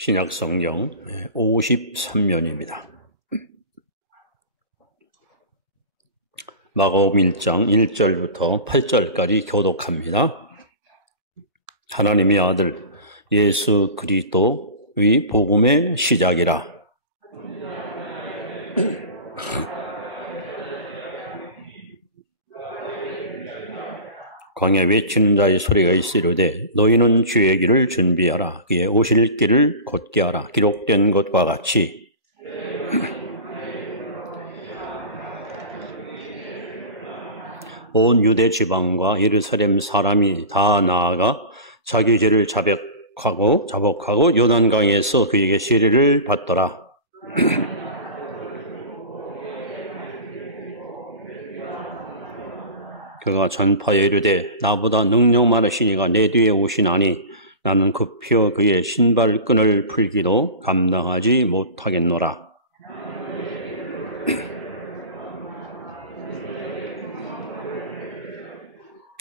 신약성경 53면입니다. 마가복음 1장 1절부터 8절까지 교독합니다. 하나님의 아들 예수 그리스도의 복음의 시작이라. 광야에 외치는 자의 소리가 있으려되 너희는 주의 길을 준비하라. 그의 오실 길을 곧게 하라. 기록된 것과 같이 온 유대 지방과 예루살렘 사람이 다 나아가 자기 죄를 자복하고 요단강에서 그에게 세례를 받더라. 그가 전파에 이르되 나보다 능력 많으시니가 내 뒤에 오시나니 나는 급히 그의 신발끈을 풀기도 감당하지 못하겠노라.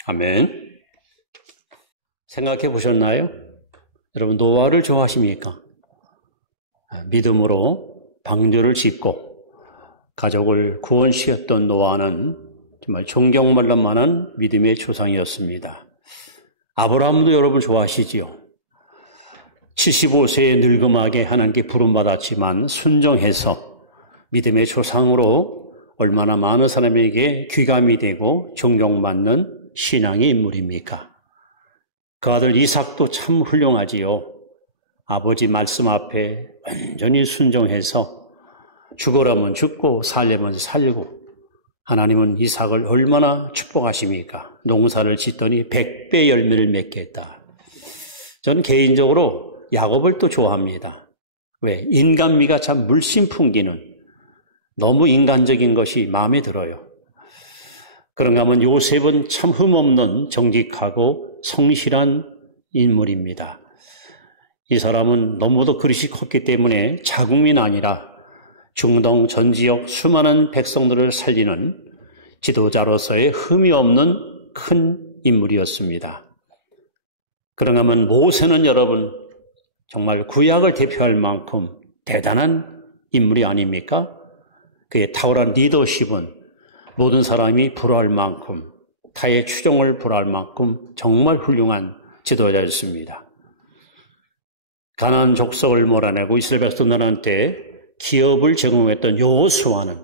아멘. 생각해 보셨나요? 여러분, 노아를 좋아하십니까? 믿음으로 방주를 짓고 가족을 구원시켰던 노아는 정말 존경받을 만한 믿음의 조상이었습니다. 아브라함도 여러분 좋아하시지요? 75세에 늙음하게 하나님께 부름받았지만 순종해서 믿음의 조상으로 얼마나 많은 사람에게 귀감이 되고 존경받는 신앙의 인물입니까? 그 아들 이삭도 참 훌륭하지요. 아버지 말씀 앞에 완전히 순종해서 죽으라면 죽고 살려면 살고, 하나님은 이삭을 얼마나 축복하십니까? 농사를 짓더니 100배 열매를 맺게 했다. 저는 개인적으로 야곱을 또 좋아합니다. 왜? 인간미가 참 물씬 풍기는, 너무 인간적인 것이 마음에 들어요. 그런가 하면 요셉은 참 흠없는 정직하고 성실한 인물입니다. 이 사람은 너무도 그릇이 컸기 때문에 자국민 아니라 중동 전 지역 수많은 백성들을 살리는 지도자로서의 흠이 없는 큰 인물이었습니다. 그런가 하면 모세는 여러분 정말 구약을 대표할 만큼 대단한 인물이 아닙니까? 그의 탁월한 리더십은 모든 사람이 부러워할 만큼, 타의 추종을 부러워할 만큼 정말 훌륭한 지도자였습니다. 가나안 족속을 몰아내고 이스라엘 백성들한테 기업을 제공했던 여호수아는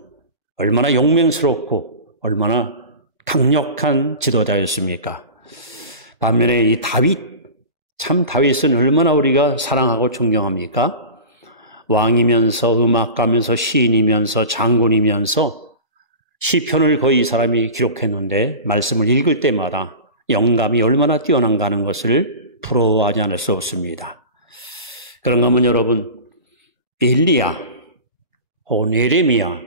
얼마나 용맹스럽고 얼마나 강력한 지도자였습니까? 반면에 이 다윗, 참 다윗은 얼마나 우리가 사랑하고 존경합니까? 왕이면서 음악가면서 시인이면서 장군이면서 시편을 거의 이 사람이 기록했는데 말씀을 읽을 때마다 영감이 얼마나 뛰어난가 하는 것을 부러워하지 않을 수 없습니다. 그런가 하면 여러분, 엘리야, 예레미야,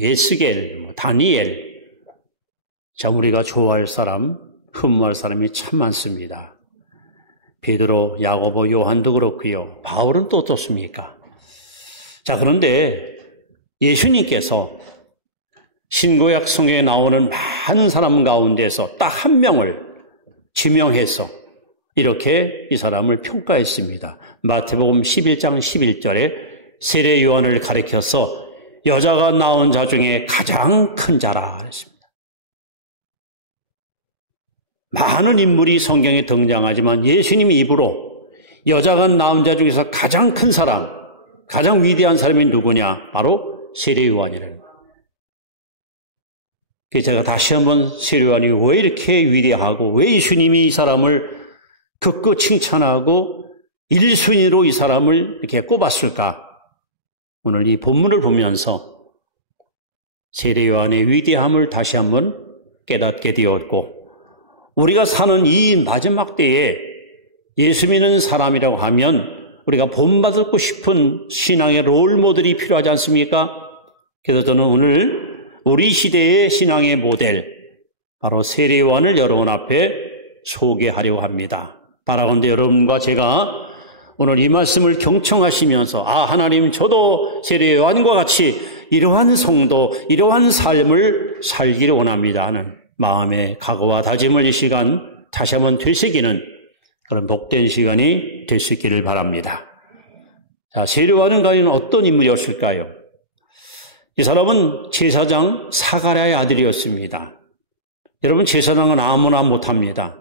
에스겔, 다니엘, 참 우리가 좋아할 사람, 흠모할 사람이 참 많습니다. 베드로, 야고보, 요한도 그렇고요. 바울은 또 어떻습니까? 자, 그런데 예수님께서 신구약 성경에 나오는 많은 사람 가운데서 딱 한 명을 지명해서 이렇게 이 사람을 평가했습니다. 마태복음 11장 11절에 세례 요한을 가리켜서 여자가 낳은 자 중에 가장 큰 자라 했습니다. 많은 인물이 성경에 등장하지만 예수님 입으로 여자가 낳은 자 중에서 가장 큰 사람, 가장 위대한 사람이 누구냐? 바로 세례 요한이라는 거예요. 그래서 제가 다시 한번 세례 요한이 왜 이렇게 위대하고 왜 예수님이 이 사람을 극구 칭찬하고 1순위로 이 사람을 이렇게 꼽았을까? 오늘 이 본문을 보면서 세례 요한의 위대함을 다시 한번 깨닫게 되었고, 우리가 사는 이 마지막 때에 예수 믿는 사람이라고 하면 우리가 본받고 싶은 신앙의 롤모델이 필요하지 않습니까? 그래서 저는 오늘 우리 시대의 신앙의 모델, 바로 세례 요한을 여러분 앞에 소개하려고 합니다. 바라건대 여러분과 제가 오늘 이 말씀을 경청하시면서 하나님, 저도 세례 요한과 같이 이러한 성도, 이러한 삶을 살기를 원합니다 하는 마음의 각오와 다짐을 이 시간 다시 한번 되새기는 그런 복된 시간이 될 수 있기를 바랍니다. 자, 세례요한은 과연 어떤 인물이었을까요? 이 사람은 제사장 사가랴의 아들이었습니다. 여러분, 제사장은 아무나 못합니다.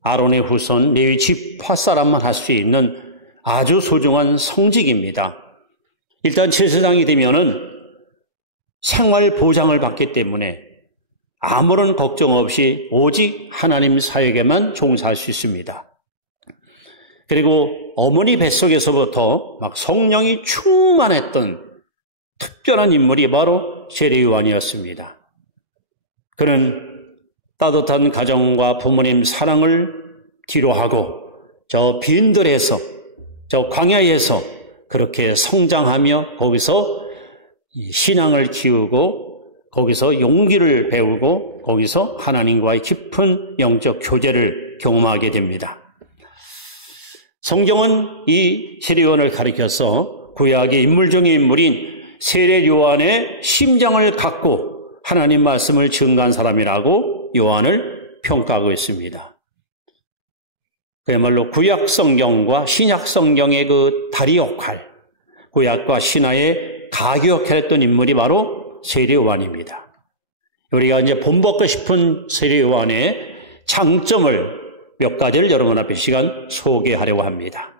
아론의 후손 레위 지파 사람만 할 수 있는 아주 소중한 성직입니다. 일단 제사장이 되면은 생활 보장을 받기 때문에 아무런 걱정 없이 오직 하나님 사역에만 종사할 수 있습니다. 그리고 어머니 뱃속에서부터 막 성령이 충만했던 특별한 인물이 바로 세례요한이었습니다. 그는 따뜻한 가정과 부모님 사랑을 뒤로하고 저 빈들에서, 저 광야에서 그렇게 성장하며 거기서 신앙을 키우고 거기서 용기를 배우고 거기서 하나님과의 깊은 영적 교제를 경험하게 됩니다. 성경은 이 세례요한을 가리켜서 구약의 인물 중의 인물인 세례요한의 심장을 갖고 하나님 말씀을 증거한 사람이라고 요한을 평가하고 있습니다. 그야말로 구약 성경과 신약 성경의 그 다리 역할, 구약과 신화의 가교 역할을 했던 인물이 바로 세례요한입니다. 우리가 이제 본받고 싶은 세례요한의 장점을 몇 가지를 여러분 앞에 시간 소개하려고 합니다.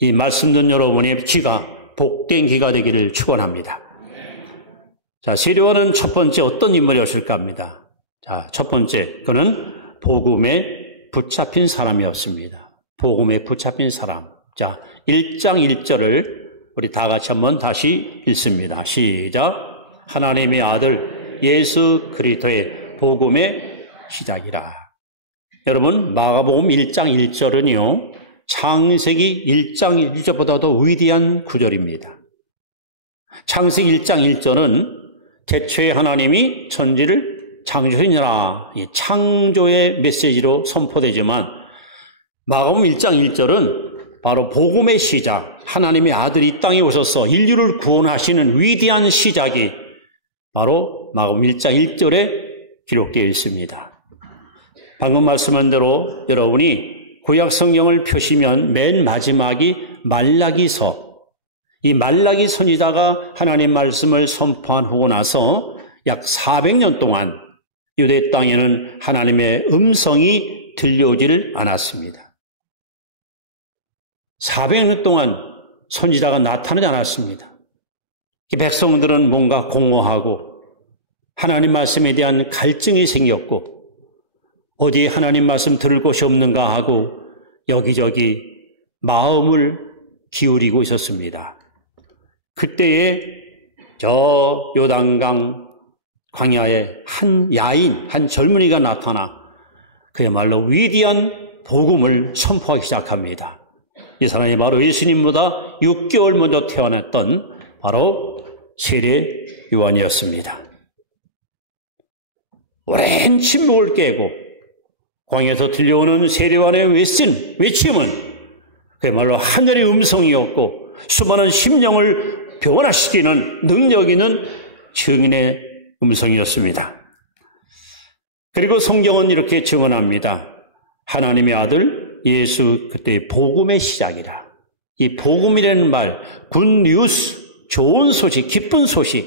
이 말씀 듣는 여러분의 귀가 복된 귀가 되기를 축원합니다. 자, 세례요한은 첫 번째 어떤 인물이었을까 합니다. 자, 첫 번째, 그는 복음에 붙잡힌 사람이었습니다. 복음에 붙잡힌 사람. 자, 1장 1절을 우리 다 같이 한번 다시 읽습니다. 시작. 하나님의 아들 예수 그리스도의 복음의 시작이라. 여러분, 마가복음 1장 1절은요, 창세기 1장 1절보다도 위대한 구절입니다. 창세기 1장 1절은 태초에 하나님이 천지를 창조하니라, 이 창조의 메시지로 선포되지만 마가복음 1장 1절은 바로 복음의 시작, 하나님의 아들이 이 땅에 오셔서 인류를 구원하시는 위대한 시작이 바로 마가복음 1장 1절에 기록되어 있습니다. 방금 말씀한 대로 여러분이 구약 성경을 펴시면 맨 마지막이 말라기서, 이 말라기 선지자가 하나님 말씀을 선포하고 나서 약 400년 동안 유대 땅에는 하나님의 음성이 들려오지를 않았습니다. 400년 동안 선지자가 나타나지 않았습니다. 백성들은 뭔가 공허하고 하나님 말씀에 대한 갈증이 생겼고 어디에 하나님 말씀 들을 곳이 없는가 하고 여기저기 마음을 기울이고 있었습니다. 그때에 저 요단강 광야에 한 야인, 한 젊은이가 나타나 그야말로 위대한 복음을 선포하기 시작합니다. 이 사람이 바로 예수님보다 6개월 먼저 태어났던 바로 세례 요한이었습니다. 오랜 침묵을 깨고 광야에서 들려오는 세례 요한의 외침은 그야말로 하늘의 음성이었고 수많은 심령을 변화시키는 능력 있는 증인의 음성이었습니다. 그리고 성경은 이렇게 증언합니다. 하나님의 아들 예수 그때의 복음의 시작이라. 이 복음이라는 말, 굿뉴스, 좋은 소식, 기쁜 소식.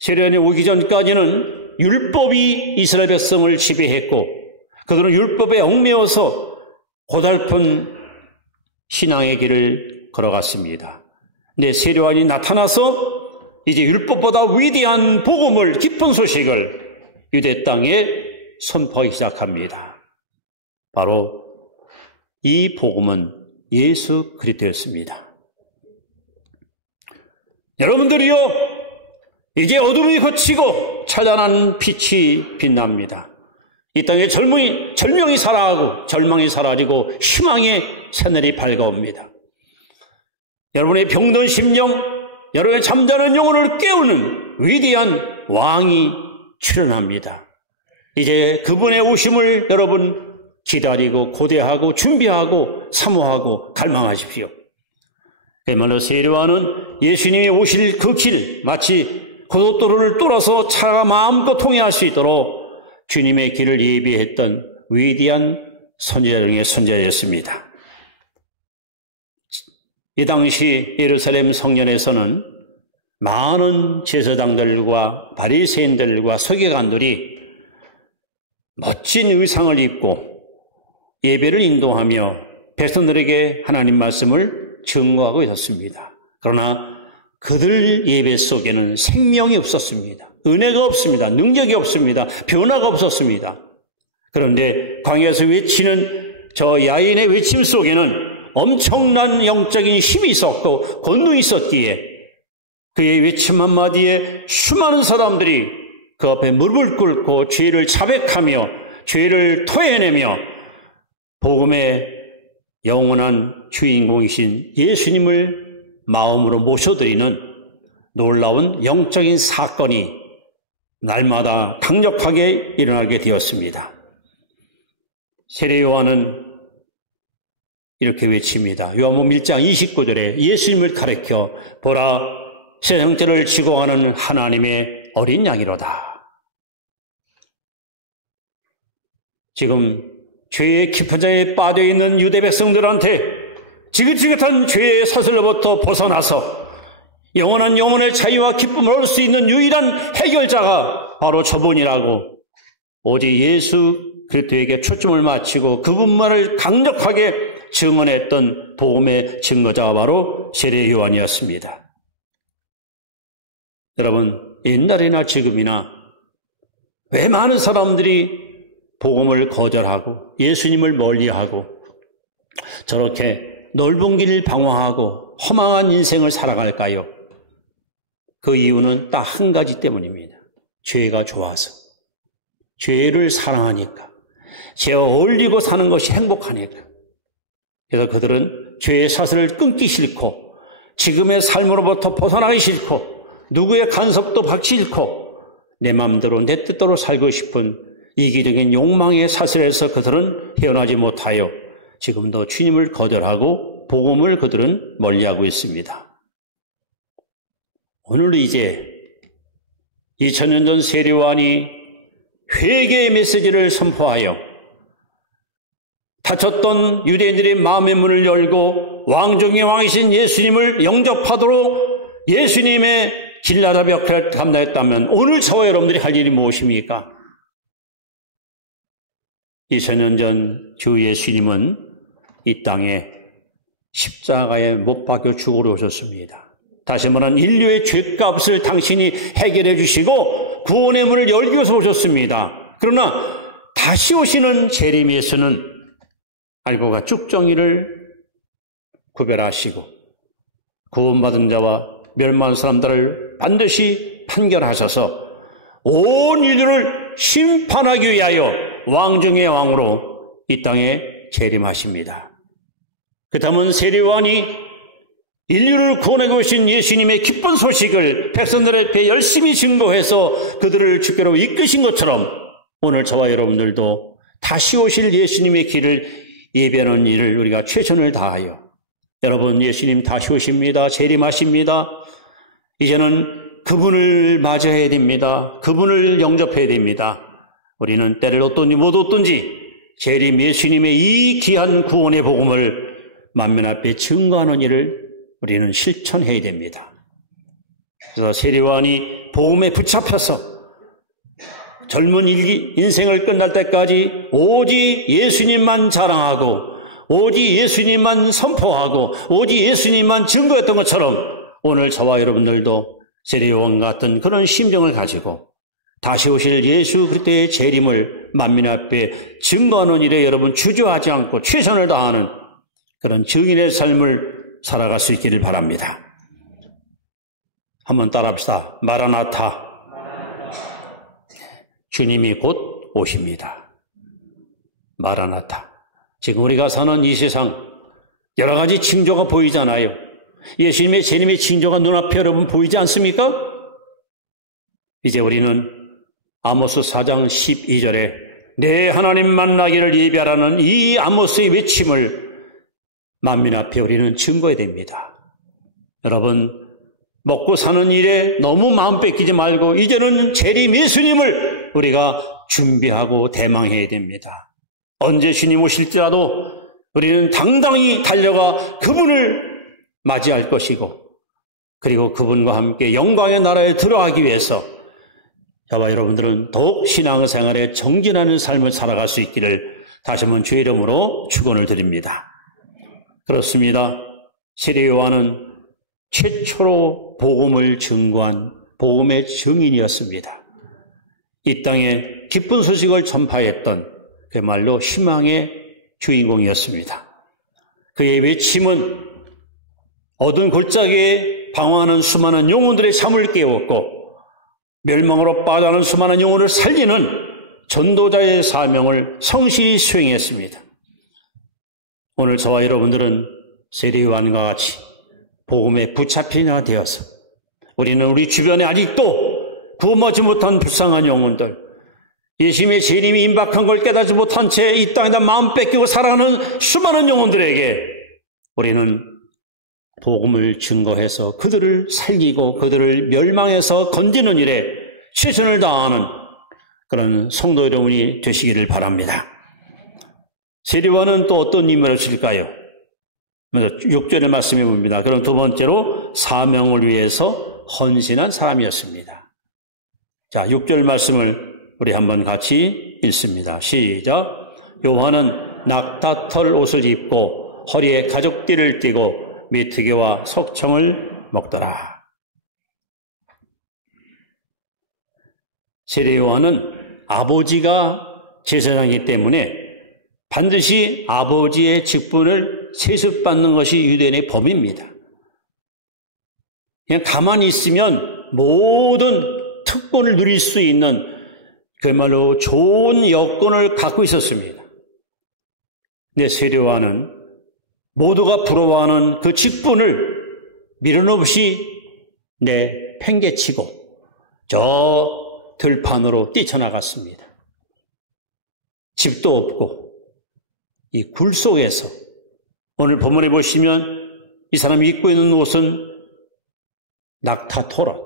세례요한이 오기 전까지는 율법이 이스라엘 백성을 지배했고 그들은 율법에 얽매여서 고달픈 신앙의 길을 걸어갔습니다. 근데 세례요한이 나타나서 이제 율법보다 위대한 복음을, 기쁜 소식을 유대 땅에 선포하기 시작합니다. 바로 이 복음은 예수 그리스도였습니다. 여러분들이요, 이제 어둠이 걷히고 찬란한 빛이 빛납니다. 이 땅에 절명이 살아가고 절망이 사라지고 희망의 새날이 밝아옵니다. 여러분의 병든 심령, 여러분의 잠자는 영혼을 깨우는 위대한 왕이 출현합니다. 이제 그분의 오심을 여러분 기다리고 고대하고 준비하고 사모하고 갈망하십시오. 그야말로 세례요한은 예수님이 오실 그 길, 마치 고속도로를 뚫어서 차가 마음껏 통행할 수 있도록 주님의 길을 예비했던 위대한 선지자 중의 선지자였습니다. 이 당시 예루살렘 성전에서는 많은 제사장들과 바리새인들과 서기관들이 멋진 의상을 입고 예배를 인도하며 백성들에게 하나님 말씀을 증거하고 있었습니다. 그러나 그들 예배 속에는 생명이 없었습니다. 은혜가 없습니다. 능력이 없습니다. 변화가 없었습니다. 그런데 광야에서 외치는 저 야인의 외침 속에는 엄청난 영적인 힘이 있었고 권능이 있었기에 그의 외침 한마디에 수많은 사람들이 그 앞에 무릎을 꿇고 죄를 자백하며 죄를 토해내며 복음의 영원한 주인공이신 예수님을 마음으로 모셔드리는 놀라운 영적인 사건이 날마다 강력하게 일어나게 되었습니다. 세례 요한은 이렇게 외칩니다. 요한복음 1장 29절에 예수님을 가리켜 보라 세상죄를 지고 가는 하나님의 어린 양이로다. 지금 죄의 깊은 자에 빠져있는 유대 백성들한테 지긋지긋한 죄의 사슬로부터 벗어나서 영원한 영혼의 자유와 기쁨을 얻을 수 있는 유일한 해결자가 바로 저분이라고 오직 예수 그리스도에게 초점을 맞추고 그분만을 강력하게 증언했던 복음의 증거자가 바로 세례 요한이었습니다. 여러분, 옛날이나 지금이나 왜 많은 사람들이 복음을 거절하고 예수님을 멀리하고 저렇게 넓은 길을 방황하고 허망한 인생을 살아갈까요? 그 이유는 딱 한 가지 때문입니다. 죄가 좋아서, 죄를 사랑하니까, 죄와 어울리고 사는 것이 행복하니까. 그래서 그들은 죄의 사슬을 끊기 싫고 지금의 삶으로부터 벗어나기 싫고 누구의 간섭도 받기 싫고 내 마음대로 내 뜻대로 살고 싶은 이기적인 욕망의 사슬에서 그들은 헤어나지 못하여 지금도 주님을 거절하고 복음을 그들은 멀리하고 있습니다. 오늘 이제 2000년 전 세례 요한이 회개의 메시지를 선포하여 닫혔던 유대인들의 마음의 문을 열고 왕 중의 왕이신 예수님을 영접하도록 예수님의 길라잡이 역할을 감당했다면 오늘 저와 여러분들이 할 일이 무엇입니까? 2000년 전 주 예수님은 이 땅에 십자가에 못 박혀 죽으러 오셨습니다. 다시 말하면 인류의 죄값을 당신이 해결해 주시고 구원의 문을 열기 위해서 오셨습니다. 그러나 다시 오시는 재림 예수는 알고가 쭉정이를 구별하시고 구원받은 자와 멸망한 사람들을 반드시 판결하셔서 온 인류를 심판하기 위하여 왕 중의 왕으로 이 땅에 재림하십니다. 그 다음은 세례 요한이 인류를 구원하고 오신 예수님의 기쁜 소식을 백성들에게 열심히 증거해서 그들을 주께로 이끄신 것처럼 오늘 저와 여러분들도 다시 오실 예수님의 길을 예배하는 일을 우리가 최선을 다하여 여러분 예수님 다시 오십니다. 재림하십니다. 이제는 그분을 맞이해야 됩니다. 그분을 영접해야 됩니다. 우리는 때를 얻든지 못 얻든지 재림 예수님의 이 귀한 구원의 복음을 만민 앞에 증거하는 일을 우리는 실천해야 됩니다. 그래서 세례 요한이 복음에 붙잡혀서 젊은 인생을 끝날 때까지 오직 예수님만 자랑하고 오직 예수님만 선포하고 오직 예수님만 증거했던 것처럼 오늘 저와 여러분들도 세례 요한 같은 그런 심정을 가지고 다시 오실 예수 그리스도의 재림을 만민 앞에 증거하는 일에 여러분 주저하지 않고 최선을 다하는 그런 증인의 삶을 살아갈 수 있기를 바랍니다. 한번 따라합시다. 마라나타. 주님이 곧 오십니다. 마라나타. 지금 우리가 사는 이 세상 여러 가지 징조가 보이잖아요. 예수님의 재림의 징조가 눈앞에 여러분 보이지 않습니까? 이제 우리는 아모스 4장 12절에 내 하나님 만나기를 예비하라는 이 아모스의 외침을 만민 앞에 우리는 증거해야 됩니다. 여러분 먹고 사는 일에 너무 마음 뺏기지 말고 이제는 재림 예수님을 우리가 준비하고 대망해야 됩니다. 언제 주님 오실지라도 우리는 당당히 달려가 그분을 맞이할 것이고 그리고 그분과 함께 영광의 나라에 들어가기 위해서 저와 여러분들은 더욱 신앙생활에 정진하는 삶을 살아갈 수 있기를 다시 한번 주의 이름으로 축원을 드립니다. 그렇습니다. 세례 요한은 최초로 복음을 증거한 복음의 증인이었습니다. 이 땅에 기쁜 소식을 전파했던 그야말로 희망의 주인공이었습니다. 그의 외침은 어두운 골짜기에 방황하는 수많은 영혼들의 잠을 깨웠고 멸망으로 빠져가는 수많은 영혼을 살리는 전도자의 사명을 성실히 수행했습니다. 오늘 저와 여러분들은 세례 요한과 같이 복음에 붙잡힌 자가 되어서 우리는 우리 주변에 아직도 구원받지 못한 불쌍한 영혼들, 예수님의 재림이 임박한 걸 깨닫지 못한 채 이 땅에다 마음 뺏기고 살아가는 수많은 영혼들에게 우리는 복음을 증거해서 그들을 살리고 그들을 멸망해서 건지는 일에 최선을 다하는 그런 성도 여러분이 되시기를 바랍니다. 세례 요한은 또 어떤 인물이었을까요? 먼저 6절의 말씀해 봅니다. 그럼 두 번째로 사명을 위해서 헌신한 사람이었습니다. 자, 6절 말씀을 우리 한번 같이 읽습니다. 시작. 요한은 낙타털 옷을 입고 허리에 가죽띠를 띠고 메뚜기와 석청을 먹더라. 세례 요한은 아버지가 제사장이기 때문에 반드시 아버지의 직분을 세습받는 것이 유대인의 법입니다. 그냥 가만히 있으면 모든 특권을 누릴 수 있는 그야말로 좋은 여건을 갖고 있었습니다. 근데 세례 요한은 모두가 부러워하는 그 직분을 미련없이 팽개치고 저 들판으로 뛰쳐나갔습니다. 집도 없고 이 굴 속에서 오늘 본문에 보시면 이 사람이 입고 있는 옷은 낙타토라.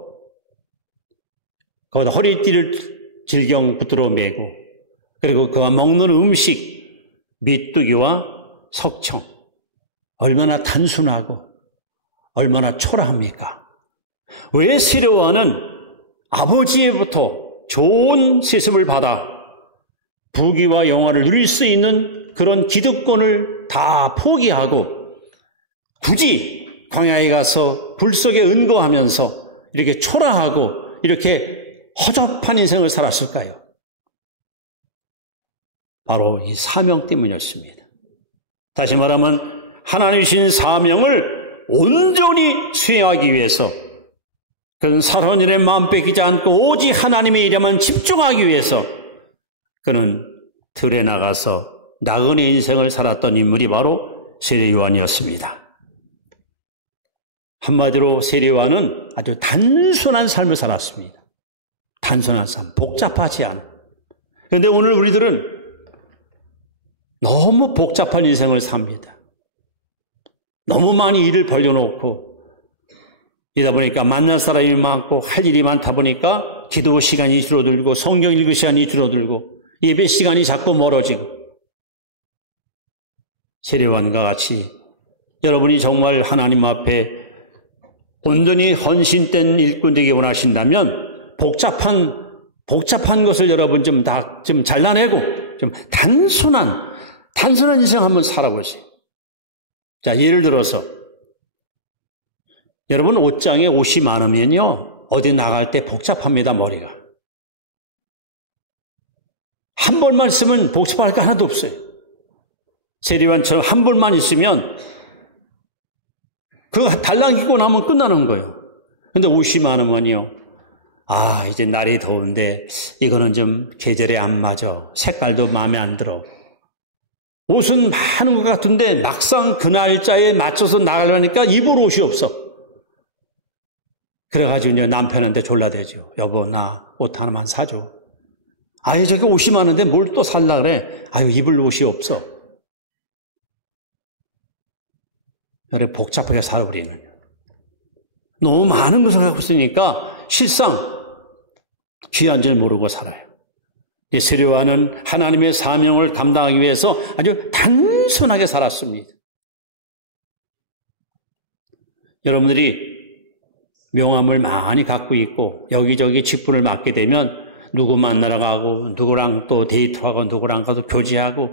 거기다 허리띠를 질경 붙들어 매고 그리고 그가 먹는 음식 메뚜기와 석청 얼마나 단순하고 얼마나 초라합니까? 왜 세례 요한은 아버지로부터 좋은 세습을 받아 부귀와 영화를 누릴 수 있는 그런 기득권을 다 포기하고 굳이 광야에 가서 불 속에 은거하면서 이렇게 초라하고 이렇게 허접한 인생을 살았을까요? 바로 이 사명 때문이었습니다. 다시 말하면 하나님 주신 사명을 온전히 수행하기 위해서 그는 사소한 일에 마음 뺏기지 않고 오직 하나님의 일에만 집중하기 위해서 그는 들에 나가서 나그네 인생을 살았던 인물이 바로 세례 요한이었습니다. 한마디로 세례 요한은 아주 단순한 삶을 살았습니다. 단순한 삶, 복잡하지 않은. 그런데 오늘 우리들은 너무 복잡한 인생을 삽니다. 너무 많이 일을 벌려놓고 이러다 보니까 만날 사람이 많고 할 일이 많다 보니까 기도 시간이 줄어들고 성경 읽을 시간이 줄어들고 예배 시간이 자꾸 멀어지고 세례 요한과 같이 여러분이 정말 하나님 앞에 온전히 헌신된 일꾼 되기 원하신다면 복잡한 것을 여러분 좀 잘라내고 좀 단순한 인생 한번 살아보세요. 자, 예를 들어서 여러분 옷장에 옷이 많으면요 어디 나갈 때 복잡합니다. 머리가 한 벌만 쓰면 복잡할 거 하나도 없어요. 세례 요한처럼 한 벌만 있으면 그거 달랑 입고 나면 끝나는 거예요. 근데 옷이 많으면요 이제 날이 더운데 이거는 좀 계절에 안 맞아. 색깔도 마음에 안 들어. 옷은 많은 것 같은데 막상 그 날짜에 맞춰서 나가려니까 입을 옷이 없어. 그래가지고 이제 남편한테 졸라대죠. 여보, 나 옷 하나만 사줘. 저기 옷이 많은데 뭘 또 살라 그래. 입을 옷이 없어. 그래 복잡하게 살아 우리는. 너무 많은 것을 갖고 있으니까 실상 귀한 줄 모르고 살아요. 세례 요한은 하나님의 사명을 감당하기 위해서 아주 단순하게 살았습니다. 여러분들이 명함을 많이 갖고 있고 여기저기 직분을 맡게 되면 누구 만나러 가고 누구랑 또 데이트하고 누구랑 가도 교제하고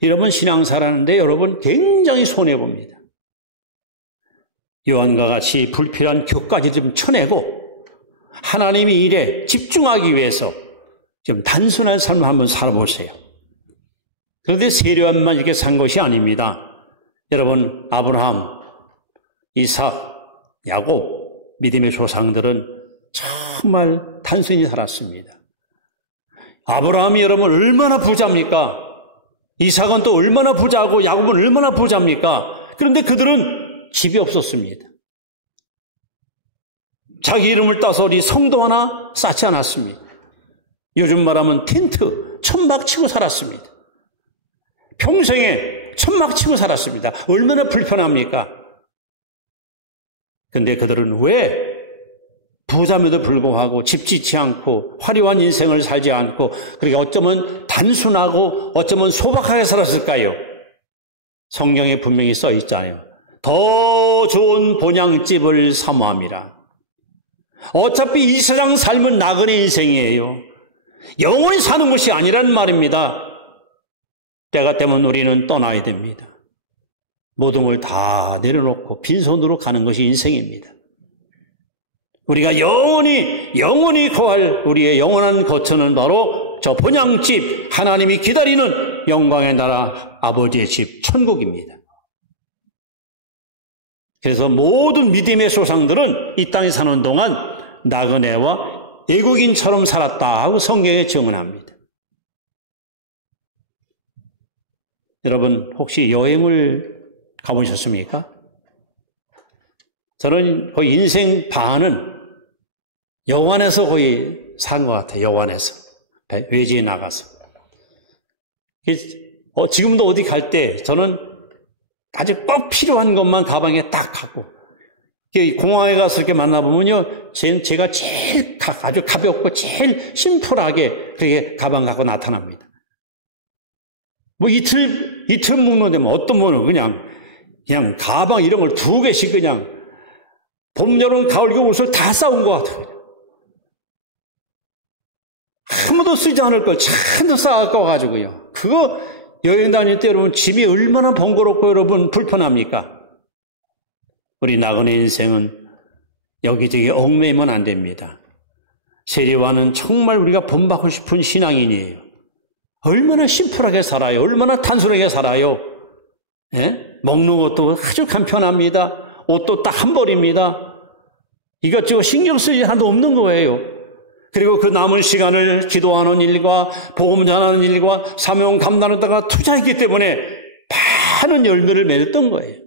이러면 신앙사라는데 여러분 굉장히 손해봅니다. 요한과 같이 불필요한 격까지 좀 쳐내고 하나님의 일에 집중하기 위해서 좀 단순한 삶을 한번 살아보세요. 그런데 세례요한만 이렇게 산 것이 아닙니다. 여러분 아브라함, 이삭, 야곱 믿음의 조상들은 정말 단순히 살았습니다. 아브라함이 여러분 얼마나 부자입니까? 이삭은 또 얼마나 부자고 야곱은 얼마나 부자입니까? 그런데 그들은 집이 없었습니다. 자기 이름을 따서 어디 성도 하나 쌓지 않았습니다. 요즘 말하면 텐트, 천막 치고 살았습니다. 평생에 천막 치고 살았습니다. 얼마나 불편합니까? 근데 그들은 왜 부자임에도 불구하고 집 짓지 않고 화려한 인생을 살지 않고 그렇게 어쩌면 단순하고 어쩌면 소박하게 살았을까요? 성경에 분명히 써 있잖아요. 더 좋은 본향집을 사모함이라. 어차피 이 세상 삶은 나그네 인생이에요. 영원히 사는 것이 아니란 말입니다. 때가 되면 우리는 떠나야 됩니다. 모든 걸 다 내려놓고 빈손으로 가는 것이 인생입니다. 우리가 영원히 거할 우리의 영원한 거처는 바로 저 본향집, 하나님이 기다리는 영광의 나라 아버지의 집, 천국입니다. 그래서 모든 믿음의 조상들은 이 땅에 사는 동안 나그네와 외국인처럼 살았다 하고 성경에 증언합니다. 여러분 혹시 여행을 가보셨습니까? 저는 거의 인생 반은 여관에서 거의 산 것 같아요. 여관에서. 외지에 나가서. 지금도 어디 갈 때 저는 아주 꼭 필요한 것만 가방에 딱 갖고 공항에 가서 이렇게 만나보면요. 제가 제일 아주 가볍고 제일 심플하게 그렇게 가방 갖고 나타납니다. 뭐 이틀 묵는 데면 어떤 분은 그냥 가방 이런 걸 2개씩 그냥 봄, 여름, 가을, 겨울 옷을 다 싸운 것 같아요. 한 번도 쓰지 않을 걸 잔뜩 쌓아갖고 와가지고요. 그거 여행 다닐 때 여러분 짐이 얼마나 번거롭고 여러분 불편합니까? 우리 나그네 인생은 여기저기 얽매이면 안 됩니다. 세례요한은 정말 우리가 본받고 싶은 신앙인이에요. 얼마나 심플하게 살아요. 얼마나 단순하게 살아요. 예? 먹는 것도 아주 간편합니다. 옷도 딱 한 벌입니다. 이것저것 신경 쓸 일 하나도 없는 거예요. 그리고 그 남은 시간을 기도하는 일과 복음 전하는 일과 사명 감당하는 데가 투자했기 때문에 많은 열매를 맺었던 거예요.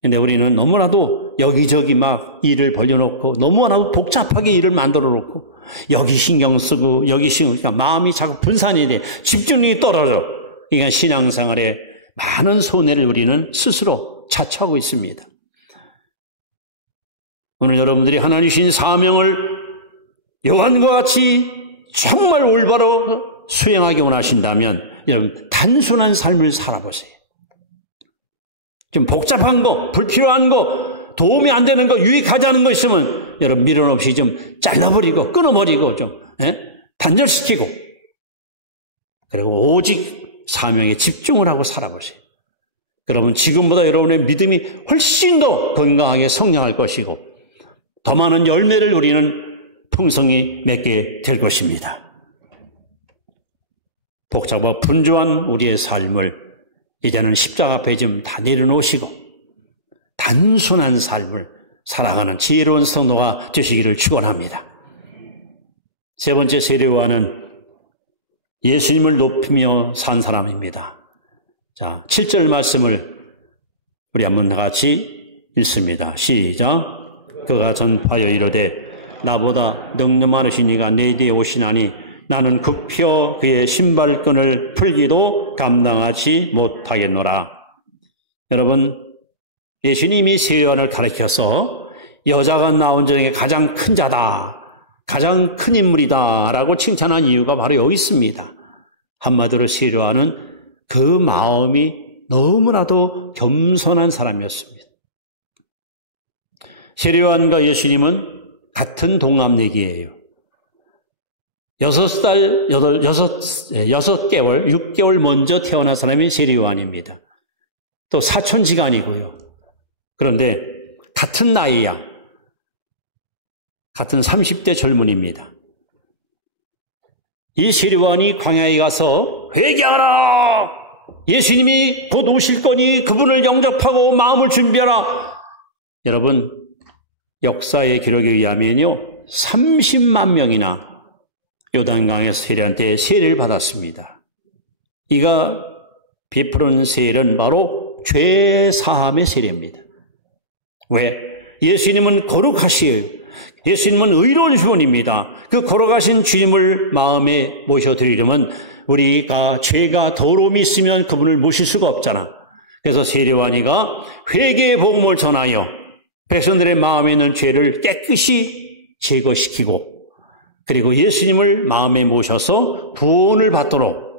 근데 우리는 너무나도 여기저기 막 일을 벌려놓고 너무나도 복잡하게 일을 만들어 놓고 여기 신경 쓰고 여기 신경 쓰고 마음이 자꾸 분산이 돼. 집중력이 떨어져. 그러니까 신앙생활에 많은 손해를 우리는 스스로 자초하고 있습니다. 오늘 여러분들이 하나님 주신 사명을 요한과 같이 정말 올바로 수행하기 원하신다면 여러분 단순한 삶을 살아보세요. 좀 복잡한 거, 불필요한 거, 도움이 안 되는 거, 유익하지 않은 거 있으면 여러분 미련 없이 좀 잘라버리고 끊어버리고 좀 단절시키고 그리고 오직 사명에 집중을 하고 살아보세요. 그러면 지금보다 여러분의 믿음이 훨씬 더 건강하게 성장할 것이고 더 많은 열매를 우리는 풍성히 맺게 될 것입니다. 복잡하고 분주한 우리의 삶을 이제는 십자가 앞에 좀 다 내려놓으시고 단순한 삶을 살아가는 지혜로운 성도가 되시기를 축원합니다. 세 번째 세례요한은 예수님을 높이며 산 사람입니다. 자, 7절 말씀을 우리 한번 같이 읽습니다. 시작. 그가 전파하여 이르되 나보다 능력 많으신 이가 내 뒤에 오시나니 나는 급혀 그의 신발끈을 풀기도 감당하지 못하겠노라. 여러분, 예수님이 세례요한을 가르쳐서 여자가 나온 중에 가장 큰 자다, 가장 큰 인물이다 라고 칭찬한 이유가 바로 여기 있습니다. 한마디로 세례요한은 그 마음이 너무나도 겸손한 사람이었습니다. 세례요한과 예수님은 같은 동갑내기예요. 6개월 먼저 태어난 사람이 세례요한입니다. 또 사촌지간이고요. 그런데 같은 나이야. 같은 30대 젊은이입니다. 이 세례요한이 광야에 가서 회개하라! 예수님이 곧 오실 거니 그분을 영접하고 마음을 준비하라! 여러분, 역사의 기록에 의하면요, 30만 명이나 요단강에서 세례한테 세례를 받았습니다. 이가 베푸는 세례는 바로 죄사함의 세례입니다. 왜? 예수님은 거룩하시에요. 예수님은 의로운 주님입니다. 그 거룩하신 주님을 마음에 모셔드리려면 우리가 죄가 더러움이 있으면 그분을 모실 수가 없잖아. 그래서 세례요한이가 회개의 복음을 전하여 백성들의 마음에 있는 죄를 깨끗이 제거시키고 그리고 예수님을 마음에 모셔서 구원을 받도록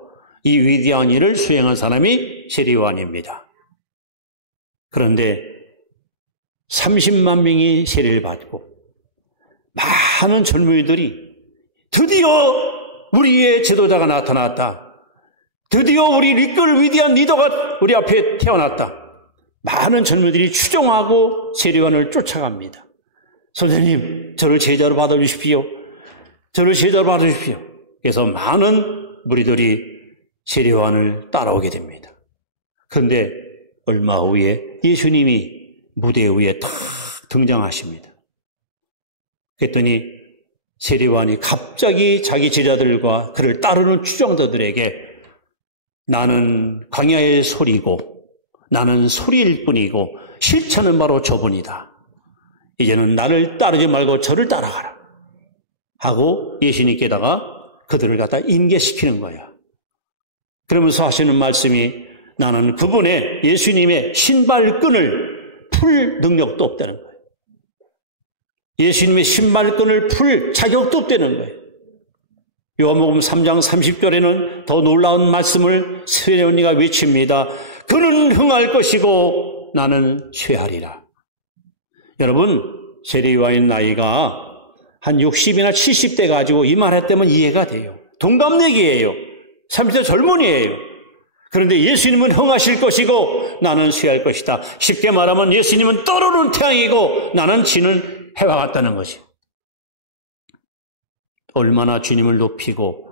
이 위대한 일을 수행한 사람이 세례요한입니다. 그런데 30만 명이 세례를 받고 많은 젊은이들이 드디어 우리의 지도자가 나타났다. 드디어 우리 리끌 위대한 리더가 우리 앞에 태어났다. 많은 젊은이들이 추종하고 세례요한을 쫓아갑니다. 선생님, 저를 제자로 받아주십시오. 저를 제자로 받아주십시오. 그래서 많은 무리들이 세례요한을 따라오게 됩니다. 그런데 얼마 후에 예수님이 무대 위에 탁 등장하십니다. 그랬더니 세례요한이 갑자기 자기 제자들과 그를 따르는 추종자들에게 나는 광야의 소리고 나는 소리일 뿐이고 실체는 바로 저분이다. 이제는 나를 따르지 말고 저를 따라가라. 하고 예수님께다가 그들을 갖다 인계시키는 거야. 그러면서 하시는 말씀이 나는 그분의 예수님의 신발끈을 풀 능력도 없다는 거예요. 예수님의 신발끈을 풀 자격도 없다는 거예요. 요한복음 3장 30절에는 더 놀라운 말씀을 세례요한이가 외칩니다. 그는 흥할 것이고 나는 쇠하리라. 여러분, 세례요한의 나이가 한 60이나 70대 가지고 이 말 했다면 이해가 돼요. 동갑내기예요. 30대 젊은이에요. 그런데 예수님은 흥하실 것이고 나는 쇠할 것이다. 쉽게 말하면 예수님은 떠오르는 태양이고 나는 지는 해와 같다는 것이에요. 얼마나 주님을 높이고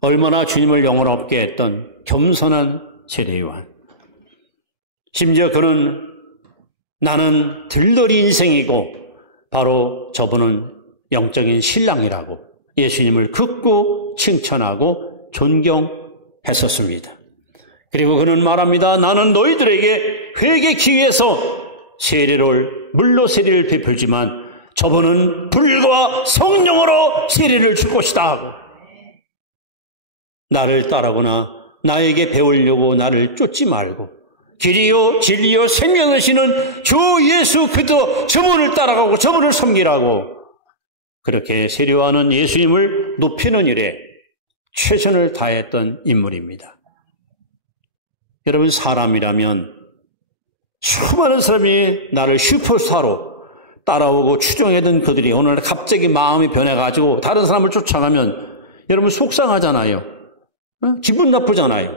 얼마나 주님을 영원롭게 했던 겸손한 세례요한. 심지어 그는 나는 들러리 인생이고 바로 저분은 영적인 신랑이라고 예수님을 극구 칭찬하고 존경했었습니다. 그리고 그는 말합니다. 나는 너희들에게 회개하기 위해서 물로 세례를 베풀지만 저분은 불과 성령으로 세례를 줄 것이다 하고 나를 따르거나 나에게 배우려고 나를 쫓지 말고 길이요 진리요 생명 되시는 주 예수 그리스도 저분을 따라가고 저분을 섬기라고 그렇게 세례요한은 예수님을 높이는 일에 최선을 다했던 인물입니다. 여러분, 사람이라면 수많은 사람이 나를 슈퍼스타로 따라오고 추종하던 그들이 오늘 갑자기 마음이 변해가지고 다른 사람을 쫓아가면 여러분 속상하잖아요. 기분 나쁘잖아요.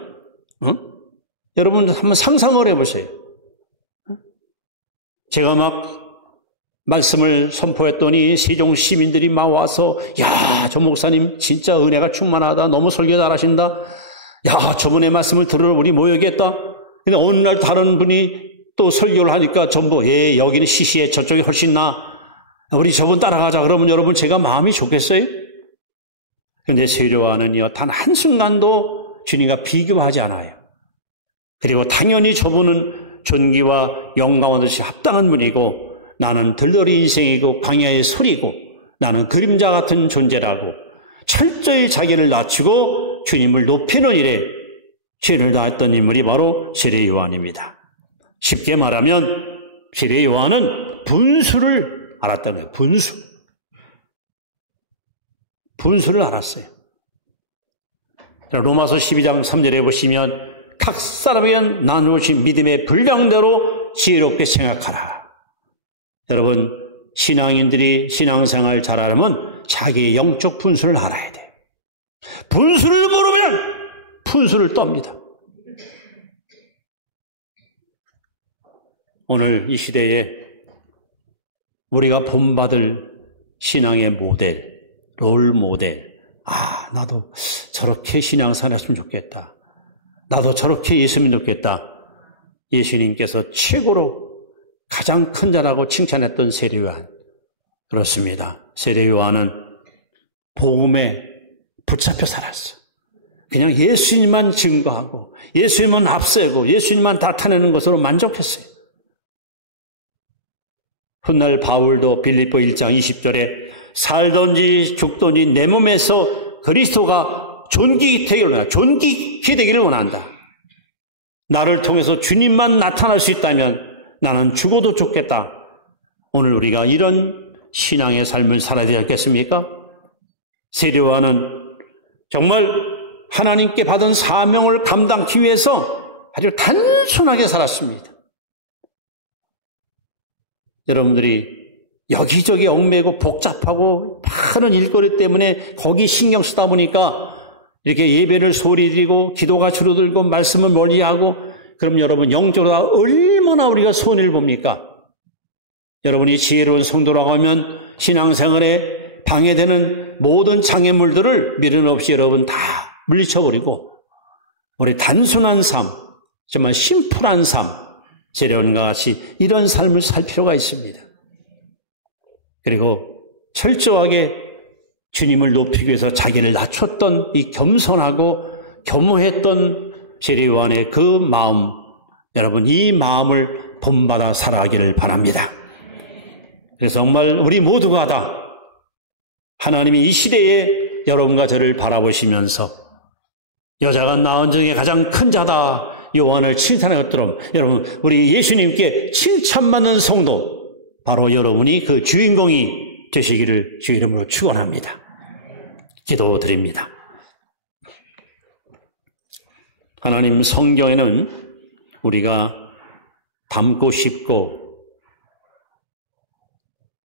여러분 한번 상상을 해보세요. 제가 막 말씀을 선포했더니 세종 시민들이 막 와서 야, 저 목사님 진짜 은혜가 충만하다. 너무 설교 잘하신다. 야, 저분의 말씀을 들으러 우리 모여야겠다. 근데 어느 날 다른 분이 또 설교를 하니까 전부 여기는 시시해 저쪽이 훨씬 나아. 우리 저분 따라가자. 그러면 여러분 제가 마음이 좋겠어요? 그런데 세례요한은요 단 한순간도 주님과 비교하지 않아요. 그리고 당연히 저분은 존귀와 영광과 듯이 합당한 분이고 나는 들러리 인생이고 광야의 소리고 나는 그림자 같은 존재라고 철저히 자기를 낮추고 주님을 높이는 일에 죄를 다했던 인물이 바로 세례요한입니다. 쉽게 말하면 세례요한은 분수를 알았다는 거예요. 분수를 알았어요. 로마서 12장 3절에 보시면 각 사람에게 나누어진 믿음의 분량대로 지혜롭게 생각하라. 여러분, 신앙인들이 신앙생활 잘하려면 자기의 영적 분수를 알아야 돼. 분수를 모르면 분수를 떱니다. 오늘 이 시대에 우리가 본받을 신앙의 모델, 롤 모델, 나도 저렇게 신앙생활 했으면 좋겠다. 나도 저렇게 예수 믿으면 좋겠다. 예수님께서 최고로 가장 큰 자라고 칭찬했던 세례요한. 그렇습니다. 세례요한은 복음에 붙잡혀 살았어. 그냥 예수님만 증거하고 예수님만 앞세고 예수님만 나타내는 것으로 만족했어요. 훗날 바울도 빌립보 1장 20절에 살든지 죽든지 내 몸에서 그리스도가 존귀케 되기를 원한다. 나를 통해서 주님만 나타날 수 있다면 나는 죽어도 좋겠다. 오늘 우리가 이런 신앙의 삶을 살아야 되지 않겠습니까? 세례요한은 정말 하나님께 받은 사명을 감당하기 위해서 아주 단순하게 살았습니다. 여러분들이 여기저기 얽매고 복잡하고 많은 일거리 때문에 거기 신경 쓰다 보니까 이렇게 예배를 소리 지르고 기도가 줄어들고 말씀을 멀리하고, 그럼 여러분 영적으로 얼마나 우리가 손해를 봅니까? 여러분이 지혜로운 성도라고 하면 신앙생활에 방해되는 모든 장애물들을 미련 없이 여러분 다 물리쳐버리고 우리 단순한 삶, 정말 심플한 삶, 세례요한과 같이 이런 삶을 살 필요가 있습니다. 그리고 철저하게 주님을 높이기 위해서 자기를 낮췄던 이 겸손하고 겸허했던 세례요한의 그 마음, 여러분 이 마음을 본받아 살아가기를 바랍니다. 그래서 정말 우리 모두가 다 하나님이 이 시대에 여러분과 저를 바라보시면서 여자가 낳은 중에 가장 큰 자다 요한을 칭찬한 것처럼 여러분 우리 예수님께 칭찬받는 성도, 바로 여러분이 그 주인공이 되시기를 주 이름으로 축원합니다. 기도드립니다. 하나님, 성경에는 우리가 닮고 싶고